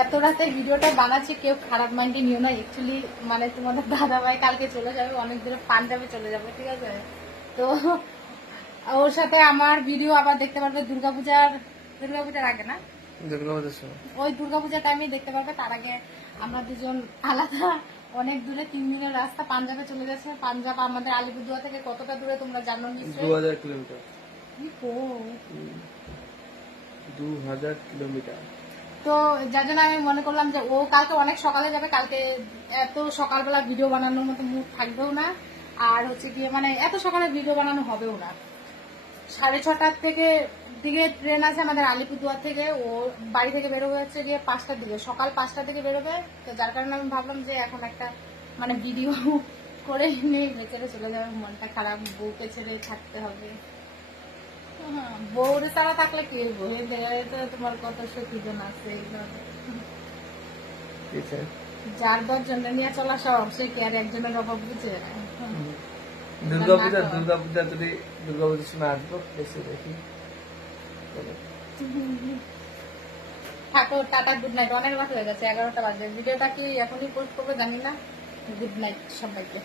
এত রাতে ভিডিওটা বানাচ্ছি, কেউ খারাপ মাইন্ডে নিও না। অ্যাকচুয়ালি মানে তোমাদের দাদা ভাই কালকে চলে যাবে, অনেক দূরে পাঞ্জাবে চলে যাবে, ঠিক আছে? তো ওর সাথে আমার ভিডিও আবার দেখতে পারবে দুর্গাপূজার আগে না, দুর্গাপূজার সময়, ওই দুর্গাপূজার টাইমে দেখতে পারবে। তার আগে আমরা দুজন আলাদা অনেক দূরে 3 দিনের রাস্তা পাঞ্জাবে চলে যাচ্ছে। পাঞ্জাব আমাদের আলিপুরদুয়ার থেকে কতটা দূরে তোমরা জানো নিশ্চয়ই? 2000 কিলোমিটার। কি কো? 2000 কিলোমিটার। তো যার জন্য আমি মনে করলাম যে ও কালকে অনেক সকালে যাবে, কালকে এত সকালবেলা ভিডিও বানানোর মতো মুড থাকবেও না। আর হচ্ছে গিয়ে মানে এত সকালে ভিডিও বানানো হবেও না। 6:30টার দিকে ট্রেন আছে আমাদের আলিপুরদুয়ার থেকে। ও বাড়ি থেকে বেরোবে হচ্ছে গিয়ে 5টার দিকে, সকাল 5টার দিকে বেরোবে। তো যার কারণে আমি ভাবলাম যে এখন একটা মানে ভিডিও করে নিয়ে বেচারে চলে যাবে, মনটা খারাপ, বউকে ছেড়ে থাকতে হবে। হ্যাঁ, বউরে ছাড়া থাকলে কি হইব? তোমার কত সখীজন আছে, যার 10 জন নিয়ে চলা সব, সে কি আর একজনের অভাব বুঝে? দুর্গাপূজা যদি দুর্গাপূজার সময় আসবো, এসে দেখি। ঠাকুর টাটা, গুড নাইট। অনেক রাত হয়ে গেছে, 11টা বাজে। ভিডিওটা কি এখনই পোস্ট করবো জানি না। গুড নাইট সবাইকে।